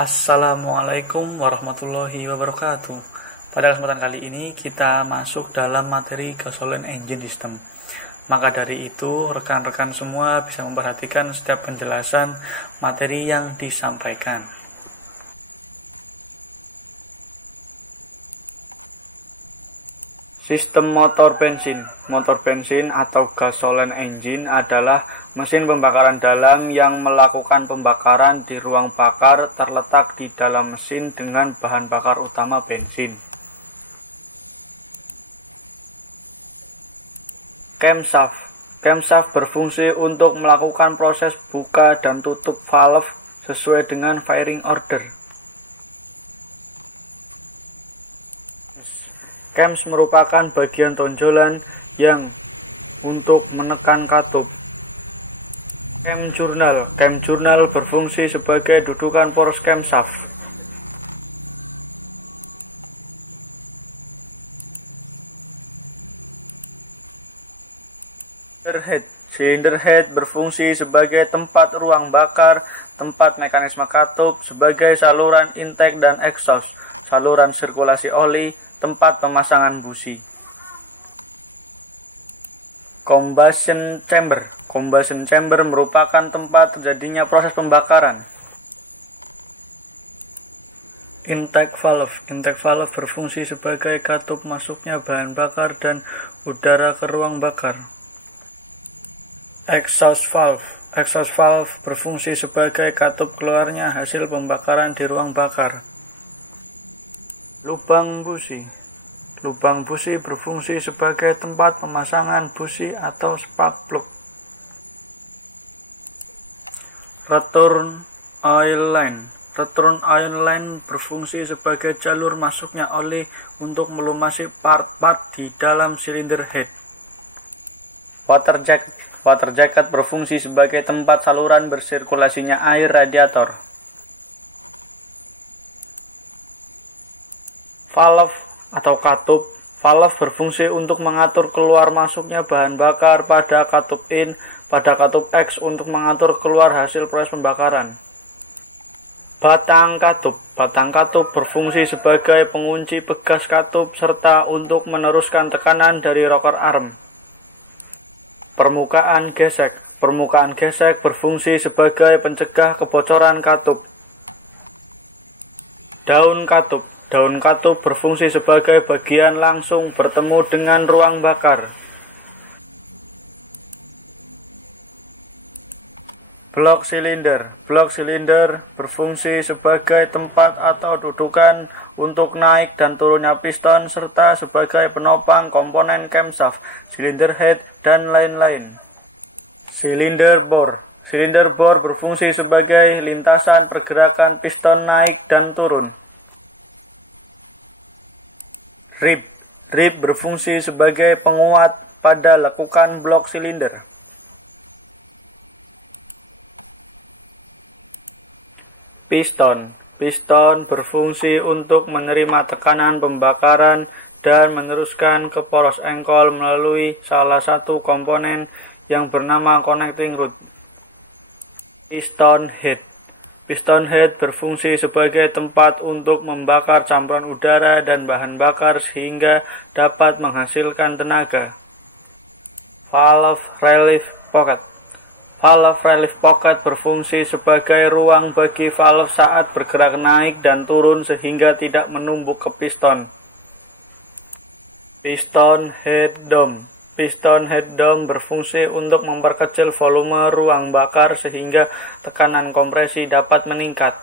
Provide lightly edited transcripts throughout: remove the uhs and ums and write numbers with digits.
Assalamualaikum warahmatullahi wabarakatuh. Pada kesempatan kali ini kita masuk dalam materi gasoline engine system. Maka dari itu rekan-rekan semua bisa memperhatikan setiap penjelasan materi yang disampaikan. Sistem motor bensin. Motor bensin atau gasoline engine adalah mesin pembakaran dalam yang melakukan pembakaran di ruang bakar terletak di dalam mesin dengan bahan bakar utama bensin. Camshaft. Camshaft berfungsi untuk melakukan proses buka dan tutup valve sesuai dengan firing order. Cams merupakan bagian tonjolan yang untuk menekan katup. Cam journal. Cam journal berfungsi sebagai dudukan poros camshaft. Cylinder head. Cylinder head berfungsi sebagai tempat ruang bakar, tempat mekanisme katup, sebagai saluran intake dan exhaust, saluran sirkulasi oli, tempat pemasangan busi. Combustion chamber. Combustion chamber merupakan tempat terjadinya proses pembakaran. Intake valve. Intake valve berfungsi sebagai katup masuknya bahan bakar dan udara ke ruang bakar. Exhaust valve. Exhaust valve berfungsi sebagai katup keluarnya hasil pembakaran di ruang bakar. Lubang busi. Lubang busi berfungsi sebagai tempat pemasangan busi atau spark plug. Return oil line. Return oil line berfungsi sebagai jalur masuknya oli untuk melumasi part-part di dalam silinder head. Water jacket. Water jacket berfungsi sebagai tempat saluran bersirkulasinya air radiator. Valve atau katup. Valve berfungsi untuk mengatur keluar masuknya bahan bakar pada katup in, pada katup X untuk mengatur keluar hasil proses pembakaran. Batang katup. Batang katup berfungsi sebagai pengunci pegas katup serta untuk meneruskan tekanan dari rocker arm. Permukaan gesek. Permukaan gesek berfungsi sebagai pencegah kebocoran katup. Daun katup. Daun katup berfungsi sebagai bagian langsung bertemu dengan ruang bakar. Blok silinder. Blok silinder berfungsi sebagai tempat atau dudukan untuk naik dan turunnya piston serta sebagai penopang komponen camshaft, silinder head, dan lain-lain. Silinder bore. Silinder bore berfungsi sebagai lintasan pergerakan piston naik dan turun. Rib. Rib berfungsi sebagai penguat pada lekukan blok silinder. Piston. Piston berfungsi untuk menerima tekanan pembakaran dan meneruskan ke poros engkol melalui salah satu komponen yang bernama connecting rod. Piston head. Piston head berfungsi sebagai tempat untuk membakar campuran udara dan bahan bakar sehingga dapat menghasilkan tenaga. Valve relief pocket. Valve relief pocket berfungsi sebagai ruang bagi valve saat bergerak naik dan turun sehingga tidak menumbuk ke piston. Piston head dome. Piston head dome berfungsi untuk memperkecil volume ruang bakar sehingga tekanan kompresi dapat meningkat.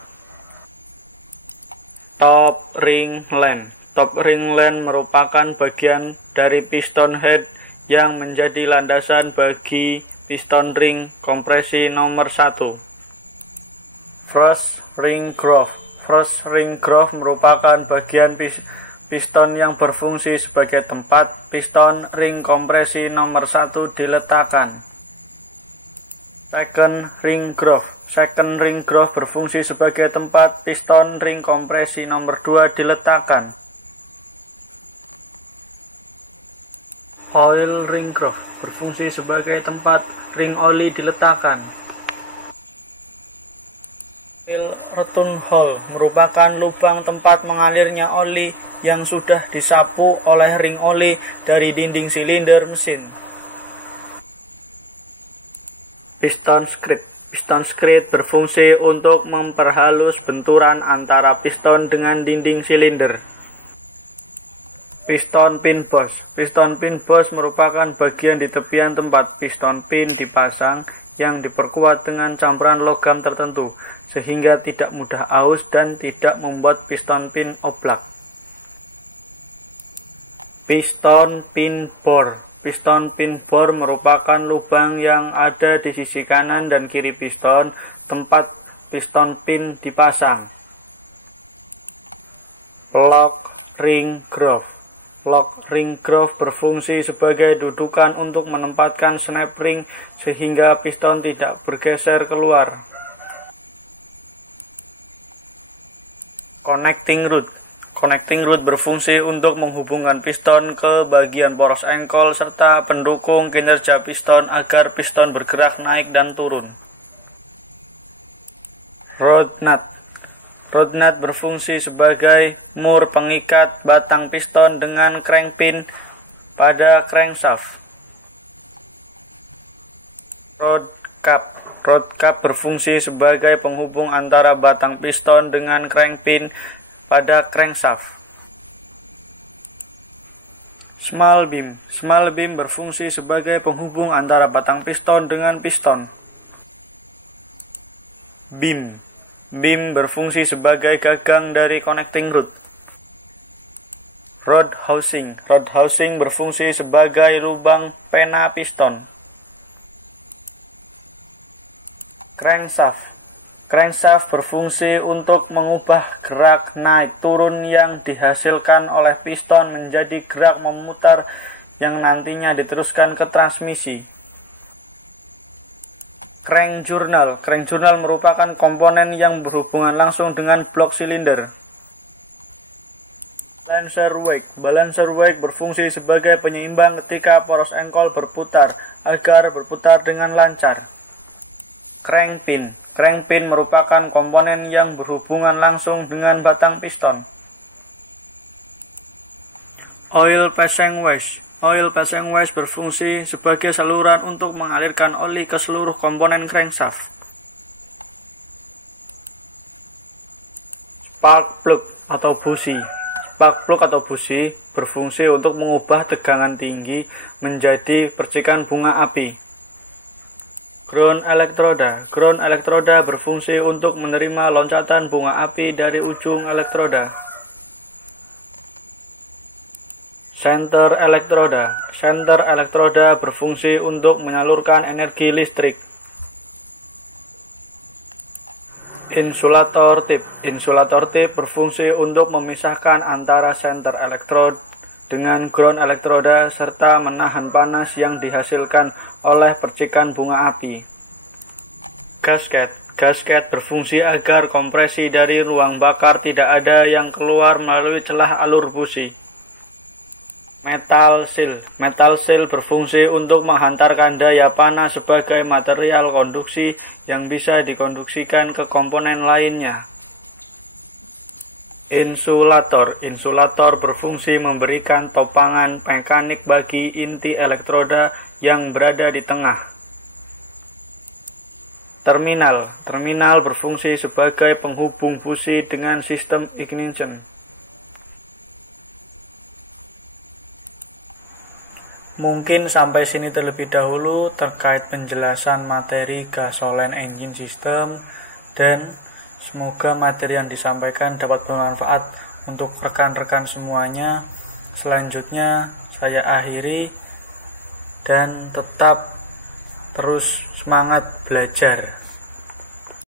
Top ring land. Top ring land merupakan bagian dari piston head yang menjadi landasan bagi piston ring kompresi nomor 1. First ring groove. First ring groove merupakan bagian piston yang berfungsi sebagai tempat piston ring kompresi nomor 1 diletakkan. Second ring groove. Second ring groove berfungsi sebagai tempat piston ring kompresi nomor 2 diletakkan. Oil ring groove berfungsi sebagai tempat ring oli diletakkan. Oil return hole merupakan lubang tempat mengalirnya oli yang sudah disapu oleh ring oli dari dinding silinder mesin. Piston skrit. Piston skrit berfungsi untuk memperhalus benturan antara piston dengan dinding silinder. Piston pin boss. Piston pin boss merupakan bagian di tepian tempat piston pin dipasang yang diperkuat dengan campuran logam tertentu, sehingga tidak mudah aus dan tidak membuat piston pin oblak. Piston pin bore. Piston pin bore merupakan lubang yang ada di sisi kanan dan kiri piston, tempat piston pin dipasang. Lock ring groove. Lock ring groove berfungsi sebagai dudukan untuk menempatkan snap ring sehingga piston tidak bergeser keluar. Connecting rod. Connecting rod berfungsi untuk menghubungkan piston ke bagian poros engkol serta pendukung kinerja piston agar piston bergerak naik dan turun. Rod nut. Rod nut berfungsi sebagai mur pengikat batang piston dengan crankpin pada crankshaft. Rod cap. Rod cap berfungsi sebagai penghubung antara batang piston dengan crankpin pada crankshaft. Small beam. Small beam berfungsi sebagai penghubung antara batang piston dengan piston. Beam. Beam berfungsi sebagai gagang dari connecting rod. Rod housing. Rod housing berfungsi sebagai lubang pena piston. Crankshaft. Crankshaft berfungsi untuk mengubah gerak naik turun yang dihasilkan oleh piston menjadi gerak memutar yang nantinya diteruskan ke transmisi. Crank journal. Crank journal merupakan komponen yang berhubungan langsung dengan blok silinder. Balancer wake. Balancer wake berfungsi sebagai penyeimbang ketika poros engkol berputar agar berputar dengan lancar. Crank pin. Crank pin merupakan komponen yang berhubungan langsung dengan batang piston. Oil passing waste. Oil passing waste berfungsi sebagai saluran untuk mengalirkan oli ke seluruh komponen crankshaft. Spark plug atau busi. Spark plug atau busi berfungsi untuk mengubah tegangan tinggi menjadi percikan bunga api. Ground elektroda. Ground elektroda berfungsi untuk menerima loncatan bunga api dari ujung elektroda. Center elektroda. Center elektroda berfungsi untuk menyalurkan energi listrik. Insulator tip. Insulator tip berfungsi untuk memisahkan antara center elektrod dengan ground elektroda serta menahan panas yang dihasilkan oleh percikan bunga api. Gasket. Gasket berfungsi agar kompresi dari ruang bakar tidak ada yang keluar melalui celah alur busi. Metal seal. Metal seal berfungsi untuk menghantarkan daya panas sebagai material konduksi yang bisa dikonduksikan ke komponen lainnya. Insulator. Insulator berfungsi memberikan topangan mekanik bagi inti elektroda yang berada di tengah. Terminal. Terminal berfungsi sebagai penghubung busi dengan sistem ignition. Mungkin sampai sini terlebih dahulu terkait penjelasan materi gasoline engine system, dan semoga materi yang disampaikan dapat bermanfaat untuk rekan-rekan semuanya. Selanjutnya saya akhiri dan tetap terus semangat belajar.